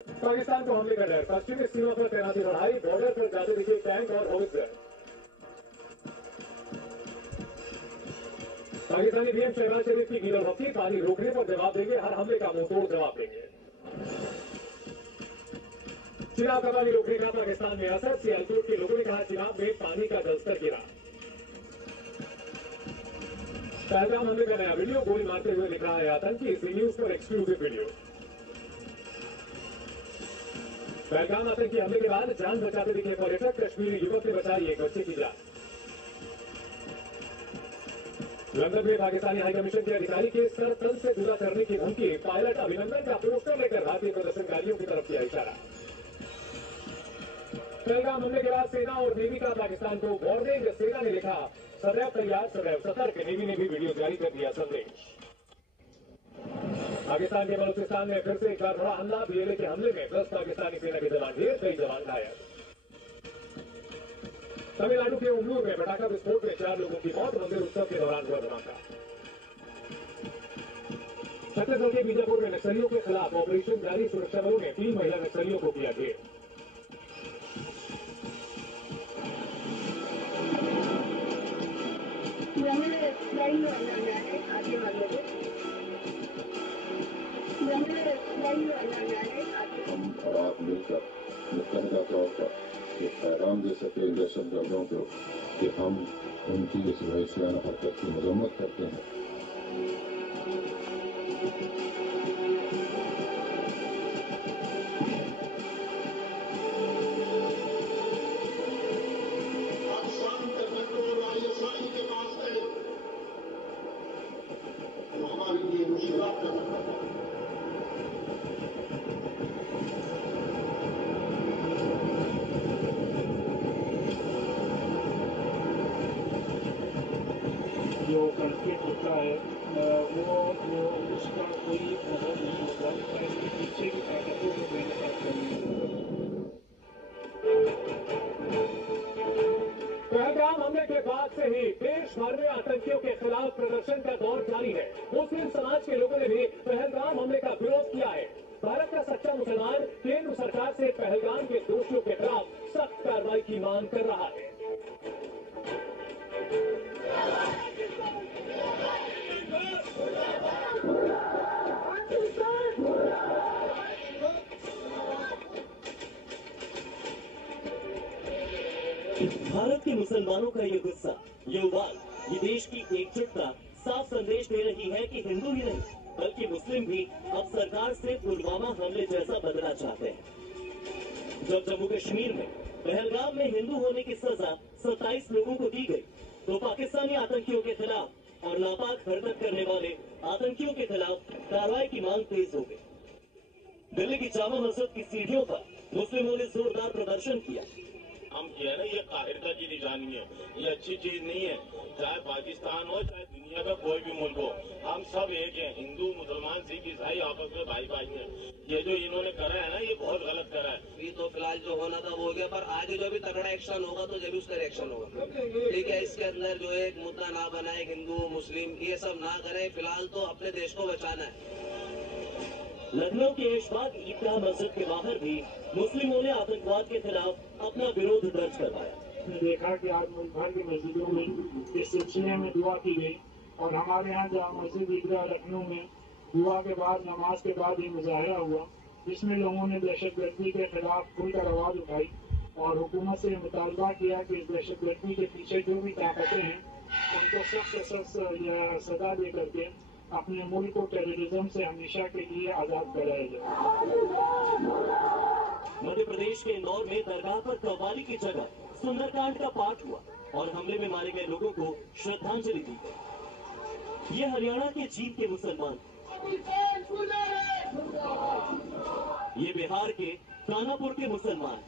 पाकिस्तान को हमले का डर, पश्चिमी सीमा पर तैनाती बढ़ाई, बॉर्डर पर जाते दिखे टैंक और होवित्जर। पाकिस्तानी पीएम शहबाज शरीफ की गीदड़ भक्ति, पानी रोकने पर जवाब देंगे, हर हमले का मुंहतोड़ जवाब देंगे। चिनाब का पानी रोकने का पाकिस्तान में असर, सियालकोट के लोगों ने कहा चिनाब में पानी का जलस्तर गिरा। पहलगाम हमले का नया वीडियो, गोली मारते हुए दिख रहा है आतंकी, सी न्यूज पर एक्सक्लूसिव वीडियो। पहलगाम आतंकी हमले के बाद जान बचाते दिखे पर्यटक, कश्मीरी युवक ने बचाई एक बच्चे की जान। लंदन में पाकिस्तानी हाईकमीशन के अधिकारी के सर तल से जुदा करने की धमकी, पायलट अभिनंदन का पोस्टर लेकर भारतीय प्रदर्शनकारियों की तरफ किया इशारा। पहलगाम हमले के बाद सेना और नेवी का पाकिस्तान को वार्निंग, सेना ने लिखा सदैव तैयार सदैव सतर्क, नेवी ने भी वीडियो जारी कर दिया संदेश। पाकिस्तान के बलूचिस्तान में फिर से एक बार बड़ा हमला, बीएलए के हमले में 10 पाकिस्तानी सेना के जवान ढेर, कई जवान घायल। तमिलनाडु के उम्मूर में पटाखा विस्फोट में 4 लोगों की मौत, मंदिर उत्सव के दौरान हुआ धमाका। छत्तीसगढ़ के बीजापुर में नक्सलियों के खिलाफ ऑपरेशन जारी, सुरक्षा बलों ने 3 महिला नक्सलियों को किया ढेर। हम और आप मिलकर मुत्तहिदा तौर पर ये पैगाम दे सके दहशतगर्दों को कि हम उनकी इस वहशियाना हरकत की मजम्मत करते हैं। जो कंफ्लिक्ट होता है वो उसका कोई मतलब नहीं होता, इसके पीछे की ताकतों को बेनकाब करनी है। पहलगाम हमले के बाद से ही देश भर में आतंकियों के खिलाफ प्रदर्शन का दौर जारी है। मुस्लिम समाज के लोगों ने भी पहलगाम हमले का विरोध किया है। भारत का सच्चा मुसलमान केंद्र सरकार से पहलगाम के दोषियों के खिलाफ सख्त कार्रवाई की मांग कर रहा है। भारत के मुसलमानों का ये गुस्सा, ये उबाल, ये देश की एकजुटता साफ संदेश दे रही है कि हिंदू ही नहीं बल्कि मुस्लिम भी अब सरकार से पुलवामा हमले जैसा बदला चाहते हैं। जब जम्मू कश्मीर में पहलगाम में हिंदू होने की सजा 27 लोगों को दी गई, तो पाकिस्तानी आतंकियों के खिलाफ और नापाक हरकत करने वाले आतंकियों के खिलाफ कार्रवाई की मांग तेज हो गई। दिल्ली की जामा मस्जिद की सीढ़ियों पर मुस्लिमों ने जोरदार प्रदर्शन किया। हम जो है ना, ये काहिरता की निशानी है, ये अच्छी चीज नहीं है। चाहे पाकिस्तान हो चाहे दुनिया का कोई भी मुल्क हो, हम सब एक हैं। हिंदू मुसलमान सिख ईसाई आपस में भाई भाई हैं। ये जो इन्होंने करा है ना, ये बहुत गलत करा है। अभी तो फिलहाल जो होना था वो हो गया, पर आगे जो भी तगड़ा एक्शन होगा तो जरूर उसका रिएक्शन होगा। ठीक है, इसके अंदर जो है एक मुद्दा ना बनाए, हिंदू मुस्लिम ये सब ना करे। फिलहाल तो अपने देश को बचाना है। लखनऊ के ऐशबाग ईदगाह मस्जिद के बाहर भी मुस्लिमों ने आतंकवाद के खिलाफ अपना विरोध दर्ज करवाया। देखा कि आज मुल्क भर की मस्जिदों में इस सिलसिले में दुआ की गई और हमारे यहाँ जामा मस्जिद ईदगाह लखनऊ में दुआ के बाद नमाज के बाद ही मुजाहिरा हुआ, जिसमें लोगों ने दहशतगर्दी के खिलाफ खुलकर आवाज उठाई और हुकूमत से मुतालबा किया कि इस दहशतगर्दी के पीछे जो भी ताकतें हैं उनको सख्त से सख्त सजा दे करके अपने मुल्क को टेररिज्म से हमेशा के लिए आजाद कराया जाए। मध्य प्रदेश के इंदौर में दरगाह पर कव्वाली की जगह सुंदरकांड का पाठ हुआ और हमले में मारे गए लोगों को श्रद्धांजलि दी गई। ये हरियाणा के जीत के मुसलमान, ये बिहार के कानापुर के मुसलमान।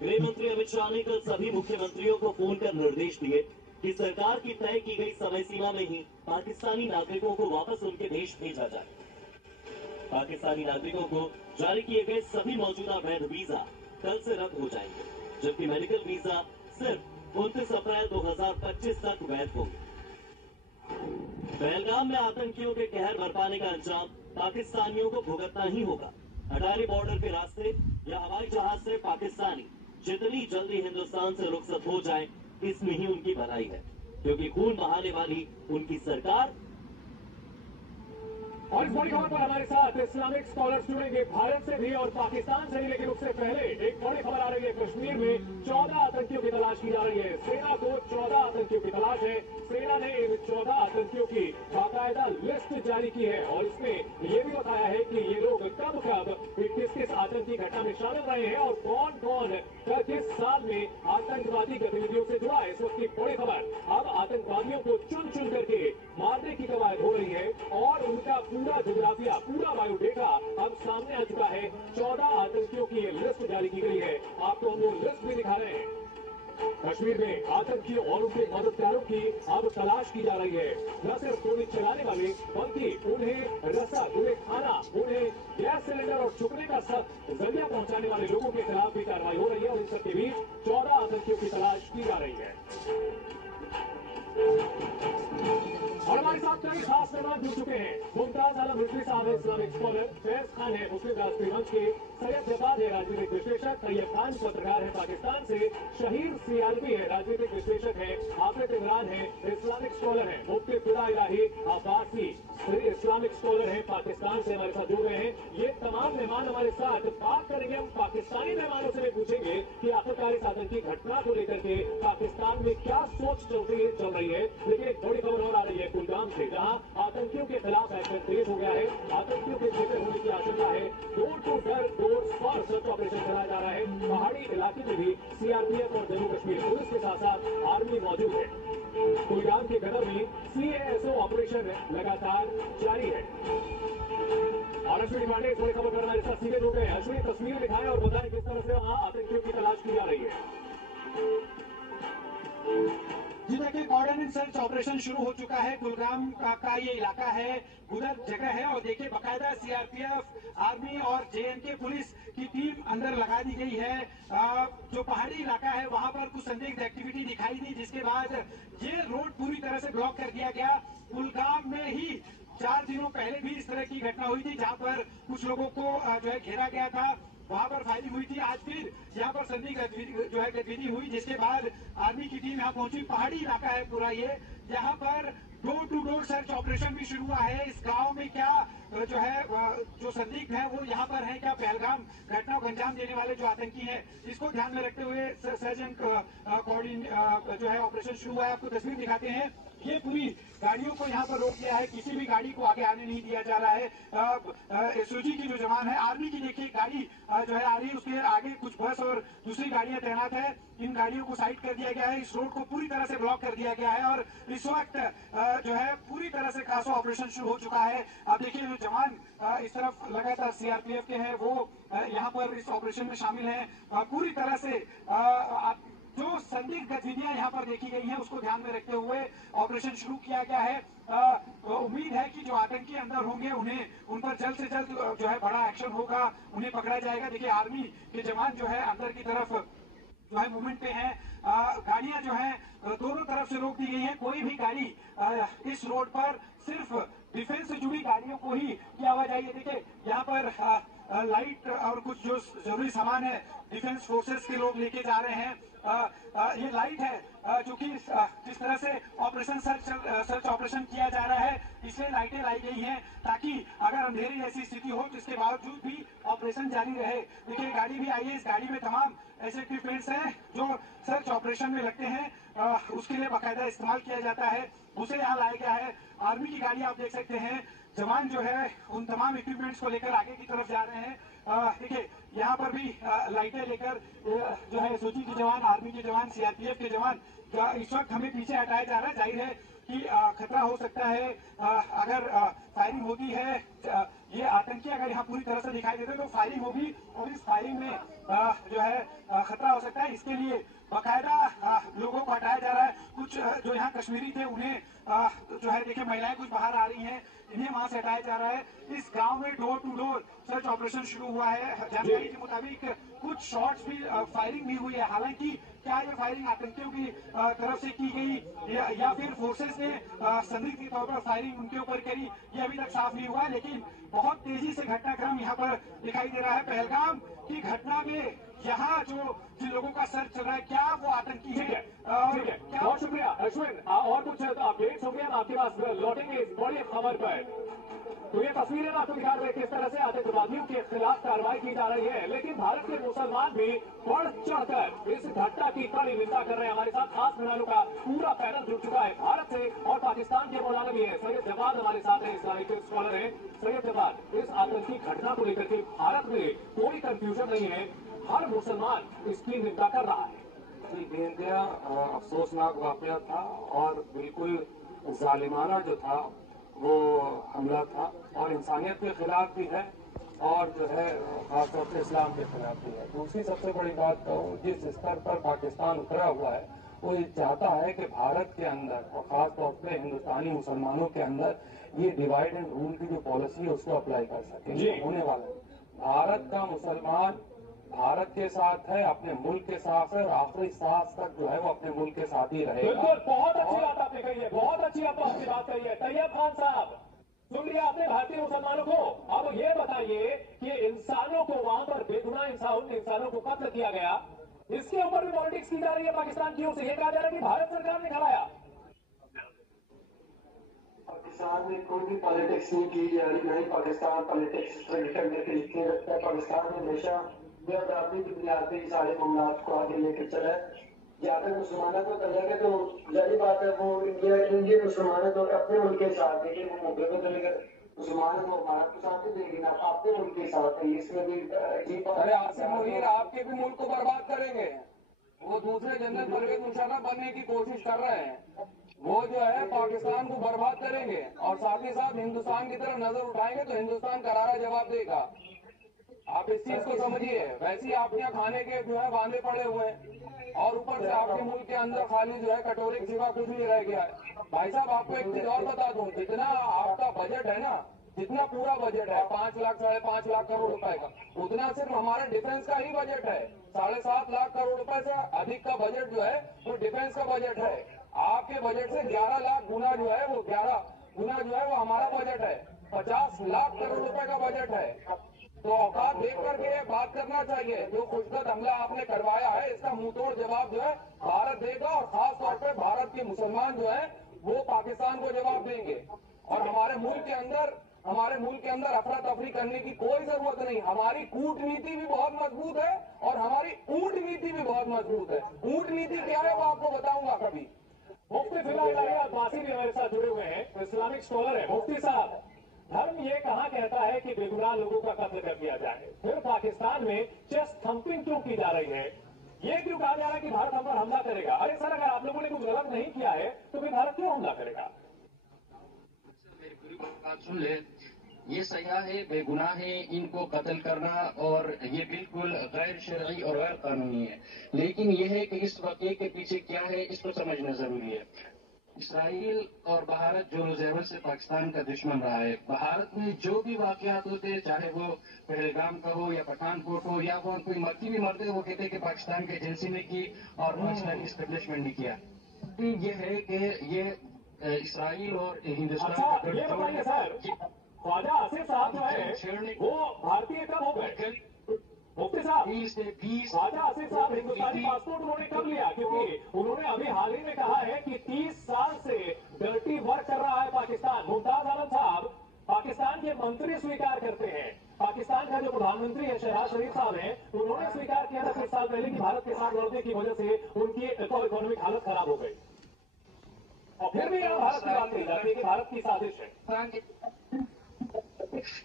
गृह मंत्री अमित शाह ने कल सभी मुख्यमंत्रियों को फोन कर निर्देश दिए कि सरकार की तय की गई समय सीमा में ही पाकिस्तानी नागरिकों को वापस उनके देश भेजा जाए। पाकिस्तानी नागरिकों को जारी किए गए सभी मौजूदा वैध वीजा कल से रद्द हो जाएंगे, जबकि मेडिकल वीजा सिर्फ 29 अप्रैल 2025 तक वैध होंगे। पहलगाम में आतंकियों के कहर बरपाने का अंजाम पाकिस्तानियों को भुगतना ही होगा। अटारी बॉर्डर के रास्ते या हवाई जहाज से पाकिस्तानी जितनी जल्दी हिंदुस्तान से रुखसत हो जाए, इसमें ही उनकी भलाई है, क्योंकि खून बहाने वाली उनकी सरकार। और इस बड़ी खबर पर हमारे साथ इस्लामिक स्कॉलर्स जुड़ेंगे, भारत से भी और पाकिस्तान से भी। लेकिन उससे पहले एक बड़ी खबर आ रही है, कश्मीर में 14 आतंकियों की तलाश की जा रही है। सेना को 14 आतंकियों की तलाश है। सेना ने इन 14 आतंकियों की बाकायदा लिस्ट जारी की है और इसमें यह भी बताया है कि ये लोग कब किस आतंकी घटना में शामिल रहे हैं और कौन कौन किस साल में आतंकवादी गतिविधियों से जुड़ा है। इस वक्त की बड़ी खबर, अब आतंकवादियों को चुन चुन करके मारने की कवायद हो रही है और उनका पूरा जोग्राफिया, पूरा बायोडेटा अब सामने आ चुका है। 14 आतंकियों की लिस्ट जारी की गई है। आपको हम वो लिस्ट भी दिखा रहे हैं। कश्मीर में आतंकियों और उनके मददगारों की अब तलाश की जा रही है। न सिर्फ गोली चलाने वाले, बल्कि उन्हें रसद, उन्हें खाना, उन्हें गैस सिलेंडर और छुपने का जरिया पहुंचाने वाले लोगों के खिलाफ भी कार्रवाई हो रही है और इन सबके बीच 14 आतंकियों की तलाश की जा रही है। और हमारे साथ कई खास मेहमान जुड़ चुके हैं। मुमताज आलम रिजवी साहब है, इस्लामिक स्कॉलर। फैज खान है, मुस्लिम राष्ट्रीय मंच के। सैयद जवाद है, राजनीतिक विश्लेषक। तैयब खान पत्रकार है पाकिस्तान से। शहीर सियालवी है, राजनीतिक विश्लेषक है। आफिद इमरान है, इस्लामिक स्कॉलर है। मुफ्ती फिदा इलाही अब्बासी इस्लामिक स्कॉलर है, पाकिस्तान से हमारे साथ जुड़ गए हैं। ये तमाम मेहमान हमारे साथ। बात करेंगे हम पाकिस्तानी मेहमानों से भी पूछेंगे कि आखिरकार इस आतंकी घटना को लेकर के पाकिस्तान में क्या सोच चल रही है। लेकिन एक बड़ी खबर और आ रही है कुलगाम से, जहां आतंकियों के खिलाफ एक्शन तेज हो गया है। आतंकियों के जिक्र होने की आशंका है। Door to door for search operation चलाया जा रहा है। पहाड़ी इलाके में भी सीआरपीएफ और जम्मू कश्मीर पुलिस के साथ साथ आर्मी मौजूद है। कुलगाम के गदर में सीएएसओ ऑपरेशन लगातार जारी है। और अश्विनी पांडे इस बड़ी खबर पर हमारे साथ सीधे जुड़ गए। अश्विनी, तस्वीर दिखाएं और बताएं किस तरह से वहां आतंकियों की तलाश की जा रही है। जी देखिए, कॉर्डिनेट सर्च ऑपरेशन शुरू हो चुका है। कुलगाम का ये इलाका है, गुदर जगह है और देखिए बाकायदा सीआरपीएफ, आर्मी और जेएनके पुलिस की टीम अंदर लगा दी गई है। जो पहाड़ी इलाका है वहां पर कुछ संदिग्ध एक्टिविटी दिखाई दी, जिसके बाद ये रोड पूरी तरह से ब्लॉक कर दिया गया। कुलगाम में ही 4 दिनों पहले भी इस तरह की घटना हुई थी, जहां पर कुछ लोगों को जो है घेरा गया था, वहां पर फायरिंग हुई थी। आज फिर यहाँ पर संदिग्ध गतिविधि हुई, जिसके बाद आर्मी की टीम यहाँ पहुंची। पहाड़ी इलाका है पूरा ये, यहाँ पर door to door search operation भी शुरू हुआ है। इस गांव में क्या जो है जो संदिग्ध है वो यहाँ पर है, क्या पहलगाम घटना को अंजाम देने वाले जो आतंकी हैं, इसको ध्यान में रखते हुए सर्जन जो है ऑपरेशन शुरू हुआ है। आपको तस्वीर दिखाते हैं। ये पूरी गाड़ियों को यहाँ पर रोक दिया है, किसी भी गाड़ी को आगे आने नहीं दिया जा रहा है। एसओजी की जो जवान है, आर्मी की देखिए गाड़ी जो है आ रही है, उसके आगे कुछ बस और दूसरी गाड़ियां तैनात है। इन गाड़ियों को साइड कर दिया गया है, इस रोड को पूरी तरह से ब्लॉक कर दिया गया है और इस वक्त जो है पूरी तरह से खासा ऑपरेशन शुरू हो चुका है। आप देखिए जो जवान इस तरफ लगातार सीआरपीएफ के हैं वो यहाँ पर इस ऑपरेशन में शामिल हैं। पूरी तरह से जो संदिग्ध गतिविधियां यहाँ पर देखी गई हैं उसको ध्यान में रखते हुए ऑपरेशन शुरू किया गया है। उम्मीद है कि जो आतंकी अंदर होंगे उन्हें उन पर जल्द से जल्द जो है बड़ा एक्शन होगा, उन्हें पकड़ा जाएगा। देखिए आर्मी के जवान जो है अंदर की तरफ जो है मूवमेंट पे हैं। गाड़ियां जो है दोनों तरफ से रोक दी गई है। कोई भी गाड़ी इस रोड पर सिर्फ डिफेंस से जुड़ी गाड़ियों को ही की आवाजाही है। देखिए यहाँ पर लाइट और कुछ जो जरूरी सामान है डिफेंस फोर्सेस के लोग लेके जा रहे हैं। ये लाइट है जो कि जिस तरह से ऑपरेशन सर्च ऑपरेशन किया जा रहा है, इसलिए लाइटें लाई गई हैं ताकि अगर अंधेरी ऐसी स्थिति हो तो इसके बावजूद भी ऑपरेशन जारी रहे। देखिए गाड़ी भी आई है, इस गाड़ी में तमाम ऐसे इक्विपमेंट्स हैं जो सर्च ऑपरेशन में लगते हैं, उसके लिए बाकायदा इस्तेमाल किया जाता है, उसे यहाँ लाया गया है। आर्मी की गाड़ी आप देख सकते हैं, जवान जो है उन तमाम इक्विपमेंट्स को लेकर आगे की तरफ जा रहे हैं। देखिए यहाँ पर भी लाइटें लेकर जो है एसओजी के जवान, आर्मी के जवान, सीआरपीएफ के जवान इस वक्त हमें पीछे हटाया जा रहा है। जाहिर है कि खतरा हो सकता है, अगर फायरिंग होती है ये आतंकी अगर यहाँ पूरी तरह से दिखाई देते तो फायरिंग होगी और इस फायरिंग में जो है खतरा हो सकता है। इसके लिए बाकायदा लोगों को हटाया जा रहा है। कुछ जो यहाँ कश्मीरी थे उन्हें जो है देखिए महिलाएं कुछ बाहर आ रही हैं, इन्हें वहां से हटाया जा रहा है। इस गांव में door to door search operation शुरू हुआ है। जानकारी के मुताबिक कुछ शॉट्स भी फायरिंग भी हुई है। हालांकि क्या ये फायरिंग आतंकियों की तरफ से की गई या फिर फोर्सेस ने संदिग्ध के तौर पर फायरिंग उनके ऊपर करी, ये अभी तक साफ नहीं हुआ। लेकिन बहुत तेजी से घटनाक्रम यहाँ पर दिखाई दे रहा है। पहलगाम की घटना में यहाँ जिन लोगों का सर्च चल रहा है, क्या वो आतंकी है? बहुत शुक्रिया अश्विन। और कुछ अपडेट्स हो गए हम आपके पास लौटेंगे इस बड़ी खबर पर। तो ये तस्वीरें आपको दिखा रहे किस तरह से आतंकवादियों के खिलाफ कार्रवाई की जा रही है, लेकिन भारत के मुसलमान भी बढ़ चढ़कर इस घटना की कड़ी निंदा कर रहे हैं। हमारे साथ खास मेहमानों का पूरा पैनल जुड़ चुका है भारत से और पाकिस्तान के मौलाना भी है। सैयद जवाद हमारे साथ है, इस्लामिक स्कॉलर है। सैयद जवाद, इस आतंकी घटना को लेकर के भारत में कोई कंफ्यूजन नहीं है, हर मुसलमान इसकी निंदा कर रहा है। बेइंतहा अफसोसनाक वाकया था और बिल्कुल जालिमाना जो था वो हमला था और इंसानियत के खिलाफ भी है और जो है खासतौर से इस्लाम के खिलाफ भी है। दूसरी सबसे बड़ी बात कहूँ, जिस स्तर पर पाकिस्तान उतरा हुआ है वो ये चाहता है कि भारत के अंदर और खास तौर पे हिंदुस्तानी मुसलमानों के अंदर ये डिवाइड एंड रूल की जो पॉलिसी है उसको अप्लाई कर सके। ये होने वाला है। भारत का मुसलमान भारत के साथ है, अपने मुल्क के साथ है और आखिरी सांस तक जो है वो अपने मुल्क के साथ ही रहेगा। बिल्कुल, बहुत अच्छी बात आपने कही है, बहुत अच्छी आपकी बात कही है। तैयब खान साहब, सुन लिया आपने भारतीय मुसलमानों को। अब ये बताइए कि इंसानों को वहां पर बेगुनाह इंसानों को कत्ल किया गया, इसके ऊपर भी पॉलिटिक्स की जा रही है पाकिस्तान की ओर से। ये कहा जा रहा है कि भारत सरकार ने कराया। पाकिस्तान में कोई भी पॉलिटिक्स नहीं की जा रही, नहीं पाकिस्तान पॉलिटिक्स करने के लिए रखता है। पाकिस्तान में हमेशा बेअदबी की बुनियाद पर सारे मामला को आगे लेकर चला है। ज्यादा मुसलमानों को करेंगे तो जारी बात है वो इंडियन मुसलमानों को अपने मुल्क के साथ देंगे, वो मुद्दे को चलेगा मुसलमानों को भारत के साथ ही देंगे ना अपने मुल्क के साथ है। इसमें भी अरे आसिम मुनीर आपके भी मुल्क को बर्बाद करेंगे, वो दूसरे जनरल परवेज मुशर्रफ बनने की कोशिश कर रहे हैं। वो जो है पाकिस्तान को बर्बाद करेंगे और साथ ही साथ हिंदुस्तान की तरफ नजर उठाएंगे तो हिंदुस्तान करारा जवाब देगा। आप इस चीज को समझिए। वैसे ही आप यहाँ खाने के जो है बांधे पड़े हुए हैं और ऊपर से आपके मुल्क के अंदर खाली जो है कटोरे के सिवा कुछ नहीं रह गया है। भाई साहब आपको एक चीज और बता दूं, जितना आपका बजट है ना, जितना पूरा बजट है 5 लाख 5.5 लाख करोड़ रुपए का, उतना सिर्फ हमारे डिफेंस का ही बजट है। 7.5 लाख करोड़ रुपए से अधिक का बजट जो है वो डिफेंस का बजट है। आपके बजट से 11 लाख गुना जो है वो 11 गुना जो है वो हमारा बजट है। 50 लाख करोड़ रुपए का बजट है। तो औकात देख करके बात करना चाहिए। जो खुशगत हमला आपने करवाया है इसका मुंहतोड़ जवाब जो है भारत देगा और खास तौर पे भारत के मुसलमान जो है वो पाकिस्तान को जवाब देंगे। और हमारे मुल्क के अंदर अफरा तफरी करने की कोई जरूरत नहीं। हमारी कूटनीति भी बहुत मजबूत है और हमारी ऊंट नीति भी बहुत मजबूत है। ऊंट नीति क्या है वो आपको बताऊंगा कभी। मुफ्ती फिलहाल अब्बासी भी हमारे साथ जुड़े हुए हैं, इस्लामिक स्कॉलर है। मुफ्ती साहब, धर्म ये कहाँ कहता है कि बेगुनाह लोगों का कत्ल कर दिया जाए, फिर पाकिस्तान में चेस्ट थंपिंग क्यों की जा रही है? ये क्यों कहा जा रहा है कि भारत हम पर हमला करेगा? अरे सर, अगर आप लोगों ने कुछ गलत नहीं किया है तो फिर भारत क्यों हमला करेगा? मेरी पूरी बात सुन ले। ये सयाह है, बेगुनाह है, इनको कत्ल करना और ये बिल्कुल गैर शरई और गैर कानूनी है। लेकिन यह है कि इस वाक़ये के पीछे क्या है इसको समझना जरूरी है। इसराइल और भारत जो रोज़ेवल से पाकिस्तान का दुश्मन रहा है, भारत में जो भी वाक़यात होते हैं, चाहे वो पहलगाम का हो या पठानकोट हो या वो कोई मर्दी भी मरते वो कहते हैं कि पाकिस्तान के एजेंसी ने की और पाकिस्तान की एस्टेब्लिशमेंट ने किया। ये है कि ये इसराइल और हिंदुस्तान ये बताइए सर, ख्वाजा आसिफ साहब जो है वो भारतीय कब हो गए? मुफ्ती साहब, ख्वाजा आसिफ साहब हिंदुस्तानी पासपोर्ट उन्होंने कब लिया? क्योंकि उन्होंने अभी हाल ही में कहा है कि 30 साल से डर्टी वर्क कर रहा है पाकिस्तान। मुमताज आलम साहब पाकिस्तान के मंत्री स्वीकार करते हैं। पाकिस्तान का जो प्रधानमंत्री है शहबाज शरीफ साहब हैं, उन्होंने स्वीकार किया था कुछ साल पहले कि भारत के साथ लड़ने की वजह से उनकी इकोनॉमिक हालत खराब हो गई, और फिर भी यहाँ भारत की बात कही जाती है कि भारत की साजिश है।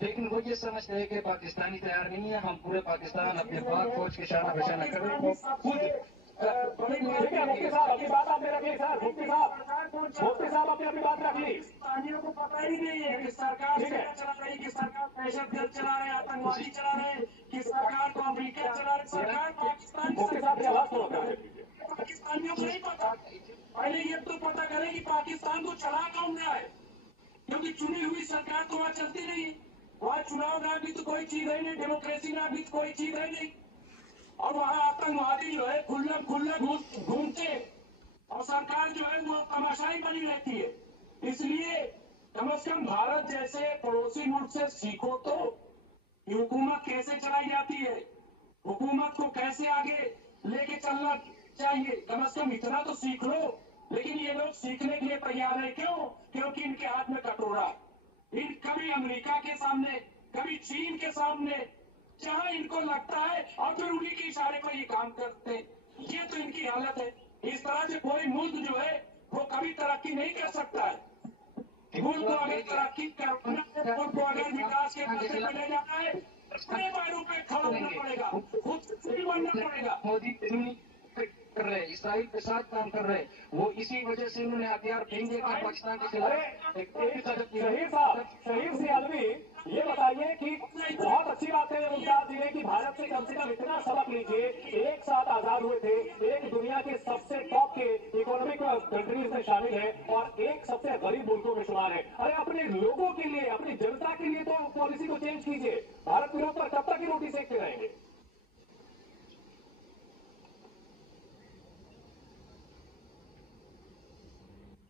लेकिन वो ये समझते हैं कि पाकिस्तानी तैयार नहीं है, हम पूरे पाकिस्तान अपने पाक फौज के शाना बशाना करें। मुफ्ती साहब अपनी बात आपने रख ली सर। मुफ्ती साहब अपनी बात रख ली। पाकिस्तानियों को पता ही नहीं है कि सरकार चला रही कि सरकार दहशतगर्द चला रहे, आतंकवादी चला रहे, कि सरकार को अमेरिका चला रहे, सरकार पाकिस्तान पाकिस्तानियों को नहीं पता। पहले ये तो पता करें कि पाकिस्तान को चला कौन रहा है, क्योंकि चुनी हुई सरकार तो वहाँ चलती नहीं, वहाँ चुनाव ना भी तो कोई चीज है नहीं, डेमोक्रेसी ना भी तो कोई चीज है नहीं, और वहाँ आतंकवादी जो है खुल्ला घूमते और सरकार जो है वो तमाशाई बनी रहती है। इसलिए कम से कम भारत जैसे पड़ोसी मुल्क से सीखो तो कि हुकूमत कैसे चलाई जाती है, हुकूमत को कैसे आगे लेके चलना चाहिए। कम से कम इतना तो सीख लो। लेकिन ये लोग सीखने के लिए तैयार है, क्यों? क्योंकि इनके हाथ में कटोरा, इन कभी अमेरिका के सामने, कभी चीन के सामने, जहां इनको लगता है, और फिर उन्हीं के इशारे पर ये काम करते हैं। ये तो इनकी हालत है। इस तरह से कोई मुल्क जो है वो कभी तरक्की नहीं कर सकता है। मुल्क को अगर तरक्की करना है, मुल्क को अगर विकास के रास्ते पर ले जाना है, अपने पैरों पे खड़ा होना पड़ेगा, खुद से बनना पड़ेगा। मोदी कर रहे, इसराइल के साथ काम कर रहे, वो इसी वजह से उन्होंने हथियार फेंक दिए कि पाकिस्तान के खिलाफ। शहीद से आदमी ये बताइए कि बहुत अच्छी बात है मुमताज जी ने कि भारत से कम इतना सबक लीजिए। एक साथ आजाद हुए थे, एक दुनिया के सबसे टॉप के इकोनॉमिक कंट्रीज में शामिल है और एक सबसे गरीब मुल्कों में शुमार है। अरे अपने लोगों के लिए, अपनी जनता के लिए तो पॉलिसी को चेंज कीजिए। भारत विरोध पर कब तक ही रोटी सेकते रहेंगे?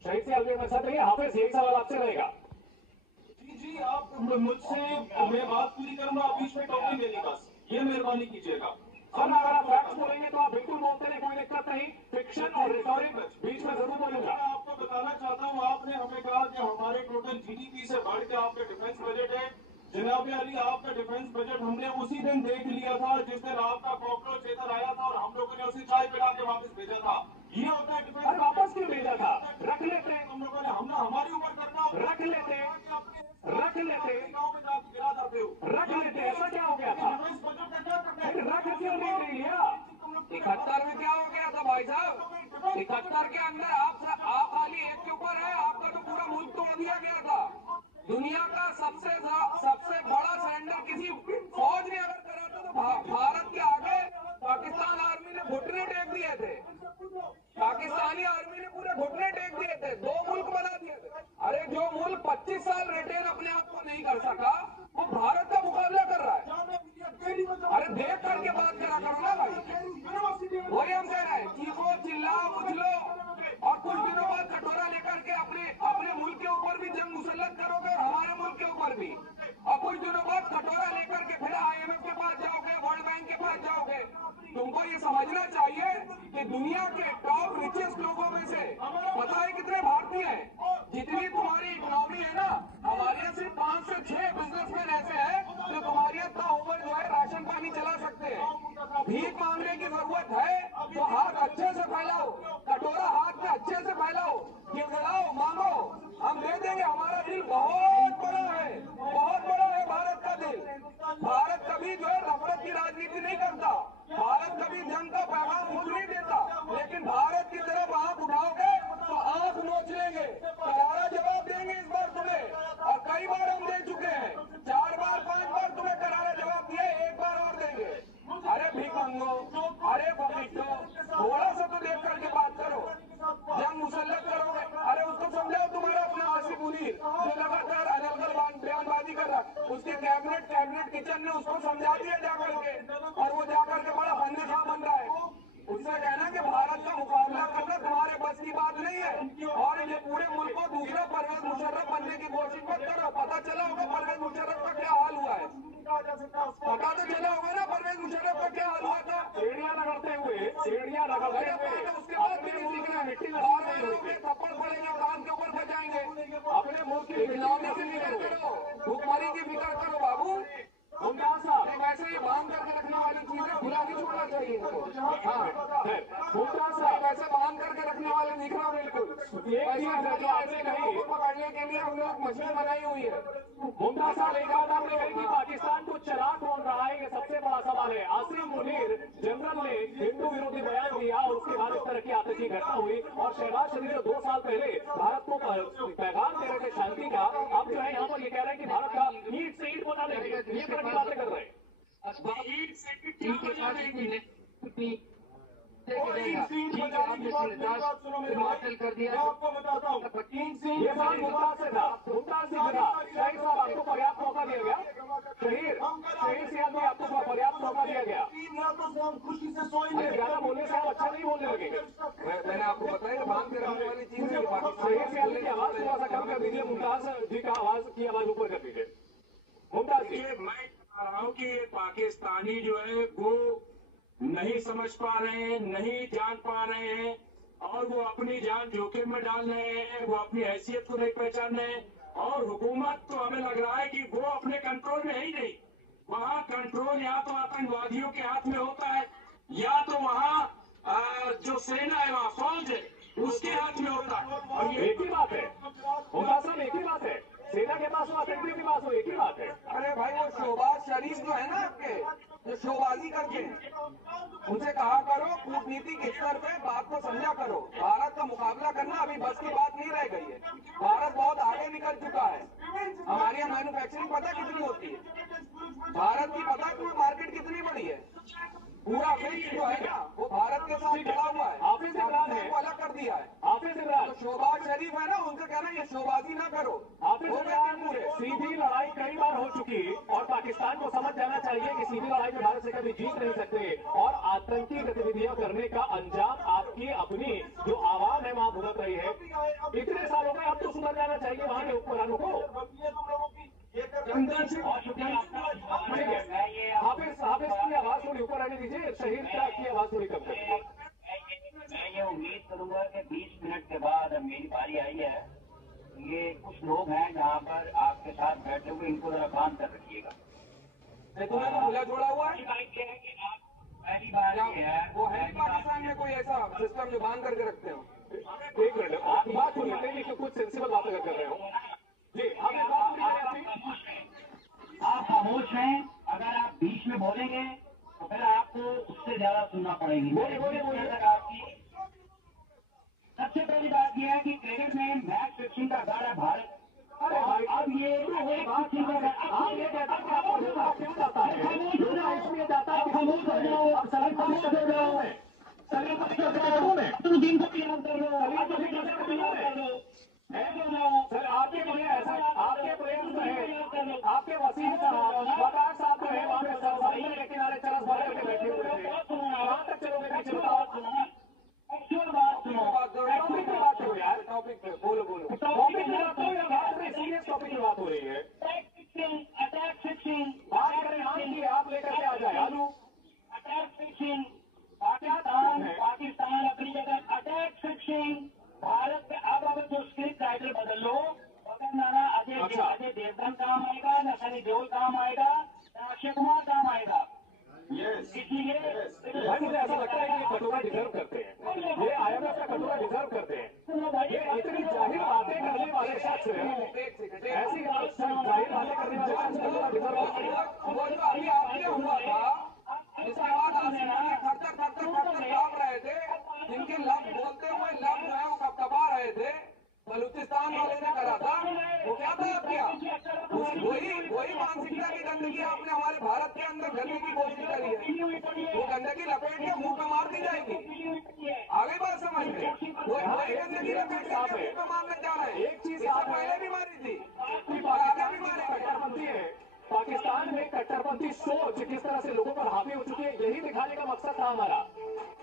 शहीद से अलवी मकसद रही हाफिज, यही सवाल आपसे रहेगा। जी आप मुझसे, मैं बात पूरी करूंगा, आप बीच में टॉपिक लेने बस, ये मेहरबानी कीजिएगा। सर अगर आप फैक्ट्स बोलेंगे तो आप बिल्कुल बोलते रहे, कोई दिक्कत नहीं। फिक्शन और रिटॉरिक बीच में जरूर बोलूंगा। मैं आपको बताना चाहता हूँ, आपने हमें कहा कि हमारे टोटल जीडीपी से बढ़ के आपका डिफेंस बजट है। जनाब अली, आपका डिफेंस बजट हमने उसी दिन देख लिया था जिस दिन आपका कॉकरोच इधर आया था और हम लोगों ने उसे चाय पिला के वापस भेजा था। ये होता है डिफेंस। वापस क्यों भेजा था? रख लेते, हम लोगों ने, हमने हमारे ऊपर करना, रख लेते, रख लेते, गाँव में जाके गिरा जाते हो, रख लेते। ऐसा क्या हो गया था? डिफेंस बजट का क्या करना है? रख क्यों नहीं लिया? 71 में क्या हो गया था भाई साहब? 71 के अंदर आप खाली एक के ऊपर है, आपका तो पूरा मुल्क तोड़ दिया गया था। दुनिया का सबसे बड़ा सरेंडर किसी फौज ने अगर करा था तो भारत के आगे पाकिस्तान आर्मी ने घुटने टेक दिए थे। पाकिस्तानी आर्मी ने पूरे घुटने टेक दिए थे, 2 मुल्क बना दिए थे। अरे जो मुल्क 25 साल रिटेन अपने आप को नहीं कर सका, वो भारत का मुकाबला कर रहा है। अरे देख करके बात करा करो ना भाई। वही हम कह रहे हैं, चीखो, चिल्लाओ, उछलो और कुछ दिनों बाद कटोरा लेकर के अपने मुल्क के ऊपर भी जंग मुसल्लत करोगे और हमारे मुल्क के ऊपर भी। और कुछ दिनों बाद कटोरा लेकर के फिर IMF के पास जाओगे, वर्ल्ड बैंक के पास जाओगे। तुमको ये समझना चाहिए कि दुनिया के टॉप रिचेस्ट लोगों में से पता है कितने भारतीय हैं? जितनी तुम्हारी इकोनॉमी है ना, हमारे यहाँ सिर्फ 5 से 6 बिजनेसमैन ऐसे हैं जो तुम्हारी इतना ओवर जो है राशन पानी चला सकते हैं। भीख मांगने की जरूरत है तो हाथ अच्छे से फैलाओ, कटोरा हाथ में अच्छे से फैलाओ, गिड़गिड़ाओ, मांगो, हम दे देंगे। हमारा दिल बहुत बड़ा है, बहुत बड़ा है भारत का दिल। भारत कभी जो है नफरत की राजनीति नहीं करता, भारत कभी जंग का पैगाम मुझ नहीं देता, लेकिन भारत की तरफ आंख उठाओगे तो आंख नोच लेंगे, करारा जवाब देंगे इस बार तुम्हें। और कई बार हम दे चुके हैं, 4 बार 5 बार तुम्हें करारा जवाब दिए, एक बार और देंगे। अरे भीख मांगो, अरे फकीरो, थोड़ा सा तो देख करके बात करो, जंग मुसल्लत करोगे। अरे उसको समझाओ, तुम्हारा अपना आसिफ मुनीर जो लगातार अनर्गल बयानबाजी कर रहा, उसके कैबिनेट किचन ने उसको समझा दिया जाकर के, और वो जाकर के बड़ा फन्ने बन रहा है। उससे कहना कि भारत का मुकाबला करना तुम्हारे बस की बात नहीं है, और ये पूरे मुल्क को दूसरा परवेज मुशर्रफ बनने की कोशिश मत करो। पता चला होगा परवेज मुशर्रफ का क्या हाल हुआ है, पता तो चला होगा ना परवेज मुशर्रफ का क्या हाल हुआ था। सीढ़ियां रगड़ते हुए उसके बाद भी नहीं सीखना, मिट्टी थप्पड़ पड़ेंगे, कान के ऊपर बजाएंगे। अपने मुल्क की इकोनॉमी की फिक्र करो, भूखमरी की फिक्र करो बाबू। वैसे ये बांध करके रखने वाली चीजें खुला नहीं छोड़ना चाहिए इनको। हाँ, वैसे बांध करके रखने वाले दिख रहा बिल्कुल। पकड़ने के लिए हम लोग मशीन बनाई हुई है। मुमताज साहब, एक बात आपने कही कि पाकिस्तान को चला कौन रहा है, ये सबसे बड़ा सवाल है। आसिफ मुनीर जनरल ने हिंदू विरोधी बयान दिया और उसके बाद इस तरह की आतंकी घटना हुई, और शहबाज शरीफ जो 2 साल पहले भारत को पैगाम दे रहे थे शांति का, अब जो है यहाँ पर ये कह रहे हैं कि भारत का ईंट से ईंट बना बना लेंगे, ये तरह की बातें कर रहे हैं। हिमाचल कर दिया। आपको बताता हूँ, ये बात मुमताज से था, मुमताज से था। शहीद साहब आपको पर्याप्त मौका दिया गया, शहीद सियाद में आपको पर्याप्त मौका दिया गया। खुशी से सोएंगे। ज्यादा बोलने से आप अच्छा नहीं बोलने लगेंगे। मैंने आपको बताया बांध के रखने वाली चीज है। शहीद सियाद की आवाज थोड़ा सा कम कर दीजिए, मुमताज जी का आवाज की आवाज ऊपर कर दीजिए। मुमताज जी, मैं कह रहा हूँ कि ये पाकिस्तानी जो है वो नहीं समझ पा रहे हैं, नहीं जान पा रहे हैं और वो अपनी जान जोखिम में डाल रहे हैं, वो अपनी हैसियत को नहीं पहचान रहे हैं। और हुकूमत तो हमें लग रहा है कि वो अपने कंट्रोल में है ही नहीं। वहाँ कंट्रोल या तो आतंकवादियों के हाथ में होता है या तो वहाँ जो सेना है, वहाँ फौज है, उसके हाथ में होता है। और ये एक ही बात है मुमताज साहब, एक ही बात है। सेना के पास हो, आतंकियों के पास हो, एक ही बात है। अरे भाई वो शहबाज शरीफ जो है ना आपके, जो शोबाजी करते हैं, उनसे कहा करो कूटनीति के स्तर पे बात को समझा करो। भारत का मुकाबला करना अभी बस की बात नहीं रह गई है। भारत बहुत आगे निकल चुका है। हमारी यहाँ मैन्युफैक्चरिंग पता कितनी होती है, भारत की पता है कुल मार्केट कितनी बड़ी है। पूरा विश्व जो है ना वो भारत के साथ खड़ा हुआ है। हाफिज इमरान है, को अलग कर दिया है। हाफिज इमरान, तो शोबाज शरीफ है ना, उनसे कहना ये शोबाजी ना करो। हाफिज इमरान, सीधी लड़ाई कई बार हो चुकी और पाकिस्तान को समझ जाना चाहिए कि सीधी लड़ाई में भारत से कभी जीत नहीं सकते और आतंकी गतिविधियां करने का अंजाम आपकी अपनी जो आवाम है वहां भुगत रही है। इतने सालों में अब तो सुधर जाना चाहिए वहां के हुक्मरानों को। हाफिज की आवाज थोड़ी ऊपर आने दीजिए, शहीद की आवाज थोड़ी कम कर दीजिए। मैं ये उम्मीद करूंगा कि 20 मिनट के बाद अब मेरी बारी आई है। ये कुछ लोग हैं जहाँ पर आपके साथ बैठे हुए, इनको जरा बांध कर रखिएगा। तुम्हें तो खुला छोड़ा हुआ है। पहली बार ये है वो है नहीं पाकिस्तान में कोई ऐसा सिस्टम जो बांध करके रखते हो। एक मिनट, आप बात सुन लेते हैं कि कुछ सेंसिबल बात अगर कर रहे हो जी। आप खामोश हैं। अगर आप बीच में बोलेंगे तो फिर आपको उससे ज्यादा सुनना पड़ेगी। बोलिए। आपकी सबसे पहली बात यह है कि क्रिकेट में मैच फिक्सिंग का गढ़ है भारत। अब ये बात आप ये कहते हैं कि आपको क्यों जाता है, इसलिए जाता है कि हम सर आपके लिए ऐसा आपके प्रेम से है, आपके वसीम साहब बकार साहब जो है वहाँ पे सरसाई के किनारे चरस भर करके बैठे हुए थे। कहाँ तक चलोगे पीछे बताओ। टॉपिक पे बात करो यार, टॉपिक पे बोलो टॉपिक पे बात करो यार, सीरियस टॉपिक पे बात हो रही है। अटैक फिक्सिंग बात करें आप लेकर के आ जाए आलू। अटैक फिक्सिंग पाकिस्तान अपनी जगह अटैक फिक्सिंग भारत में। अब अगर जो स्क्रिप्ट टाइटल बदल लो, अगर ना अजय देवगन काम आएगा, ना सनी देओल काम आएगा, ना अक्षय कुमार काम आएगा। इसीलिए भाई मुझे ऐसा लगता है कि ये कटोरा डिजर्व करते हैं, ये IMF का कटोरा डिजर्व करते हैं। ये इतनी जाहिर बातें करने वाले शख्स ऐसी जाहिर बातें करने वाले शख्स कटोरा डिजर्व करते हैं। वो जो अभी आपके हुआ था, इसके बाद आसमान थर कांप रहे थे, जिनके लफ्ज बोलते हुए लफ्ज जो है वो कपकपा रहे थे, बलूचिस्तान वाले ने करा था। वो क्या था आपके यहाँ? वही मानसिकता की गंदगी आपने हमारे भारत के अंदर करने की कोशिश करी है। वो गंदगी लपेट के मुंह पे मार दी जाएगी। आगे बात समझ में, वही गंदगी लपेट के मुंह पे मारने जा रहे हैं। एक चीज पहले भी मारी थी और आगे भी मारेगा। कट्टरपंथी है पाकिस्तान में, कट्टरपंथी सोच किस तरह से लोगों पर हावी हो चुकी है, यही दिखाने का मकसद था हमारा।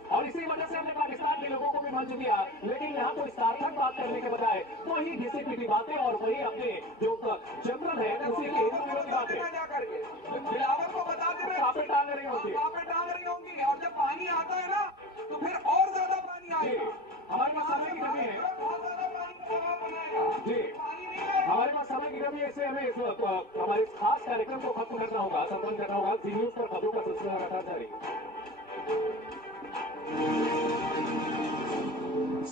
और इसी वजह से हमने पाकिस्तान के लोगों को भी मंच दिया। लेकिन यहाँ कोई सार्थक बात करने के बजाय वही घिसी पीटी बातें और वही अपने जो जनरल है उसी के हिंदू विरोधी बातें बिलावल को बता दे काफी टांग रही होती है। और जब पानी आता है ना तो फिर और ज्यादा पानी आएगा। हमारे पास समय की कमी है जी, हमारे पास समय की कमी है, इसलिए हमें हमारे खास कार्यक्रम को खत्म करना होगा, संपन्न करना होगा। जी न्यूज पर खबरों का सिलसिला लगातार जारी है।